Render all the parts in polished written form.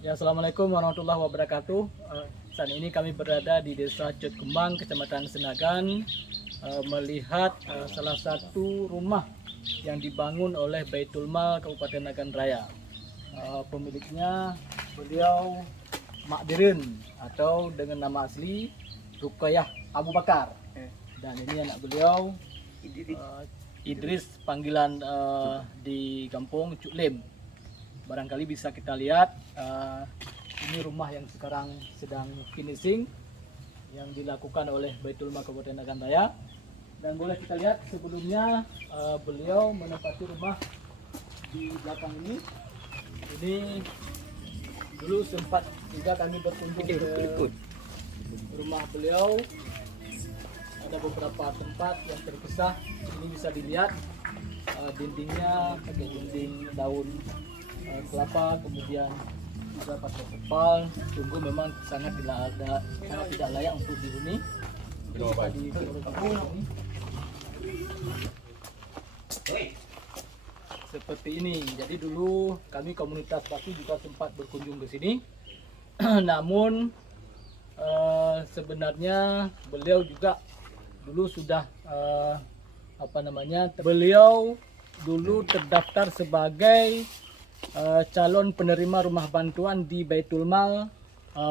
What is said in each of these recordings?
Ya, Assalamualaikum warahmatullahi wabarakatuh. Saat ini kami berada di Desa Cut Kembang, Kecamatan Senagan, melihat salah satu rumah yang dibangun oleh Baitul Mal Kabupaten Nagan Raya. Pemiliknya beliau Mak Birin atau dengan nama asli Rukayah Abu Bakar. Dan ini anak beliau Idris, panggilan di kampung Cuk Lim. Barangkali bisa kita lihat ini rumah yang sekarang sedang finishing yang dilakukan oleh Baitul Mal Kabupaten Nagan Raya. Dan boleh kita lihat sebelumnya beliau menempati rumah di belakang ini. Ini dulu sempat juga kami berkunjung ke rumah beliau. Ada beberapa tempat yang terpisah. Ini bisa dilihat dindingnya pakai dinding daun kelapa, kemudian juga pakai terpal. Sungguh memang sangat tidak layak untuk dihuni. Seperti ini. Jadi dulu kami komunitas Batu juga sempat berkunjung ke sini. Namun sebenarnya beliau juga dulu sudah beliau dulu terdaftar sebagai calon penerima rumah bantuan di Baitul Mal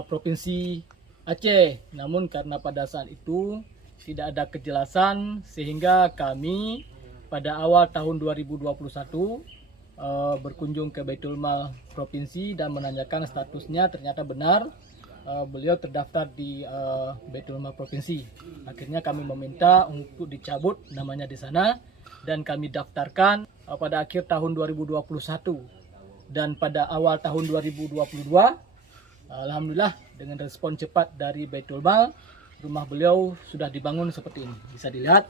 Provinsi Aceh. Namun karena pada saat itu tidak ada kejelasan sehingga kami pada awal tahun 2021 berkunjung ke Baitul Mal Provinsi dan menanyakan statusnya. Ternyata benar beliau terdaftar di Baitul Mal Provinsi. Akhirnya kami meminta untuk dicabut namanya di sana dan kami daftarkan pada akhir tahun 2021. Dan pada awal tahun 2022, alhamdulillah dengan respon cepat dari Baitul Mal, rumah beliau sudah dibangun seperti ini. Bisa dilihat.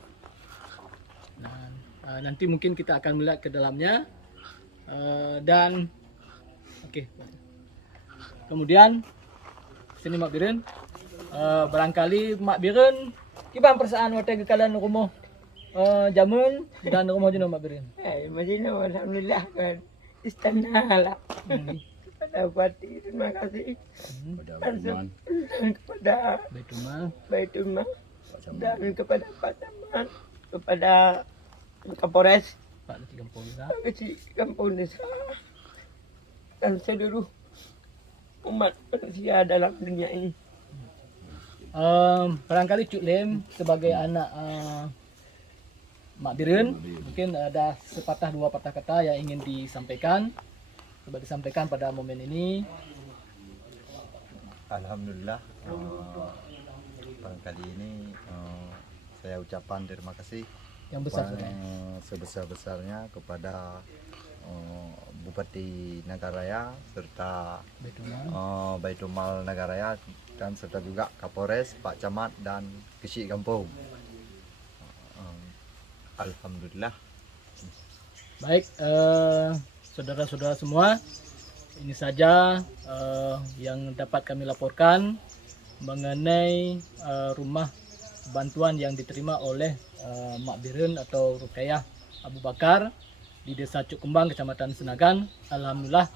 Nah, nanti mungkin kita akan melihat ke dalamnya. Dan oke. Kemudian sini Mak Birin. Barangkali Mak Birin gimana perasaan waktu kalian rumah jamun dan rumah jenuh Mak Birin? Majino, alhamdulillah kan. Istana lah kepada Bupati, terima kasih kepada Baitul Mal dan kepada Pak Camat, kepada Kapolres, Pak Kecil Kampung Desa dan seluruh umat manusia dalam dunia ini. Barangkali Cuk Lim sebagai anak Mak Birin mungkin ada sepatah dua patah kata yang ingin disampaikan. Coba disampaikan pada momen ini. Alhamdulillah, barangkali ini saya ucapkan terima kasih Yang besar sebesar-besarnya kepada Bupati Nagan Raya serta Baitul Mal Nagan Raya dan serta juga Kapolres, Pak Camat dan Kecil Kampung. Alhamdulillah. Baik, saudara-saudara semua, ini saja yang dapat kami laporkan mengenai rumah bantuan yang diterima oleh Mak Birin atau Rukayah Abu Bakar di Desa Cuk Kembang, Kecamatan Senagan. Alhamdulillah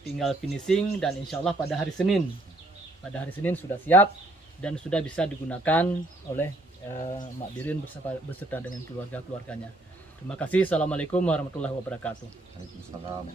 tinggal finishing dan insya Allah pada hari Senin sudah siap dan sudah bisa digunakan oleh Mak Birin beserta dengan keluarga-keluarganya. Terima kasih. Assalamualaikum warahmatullahi wabarakatuh. Waalaikumsalam.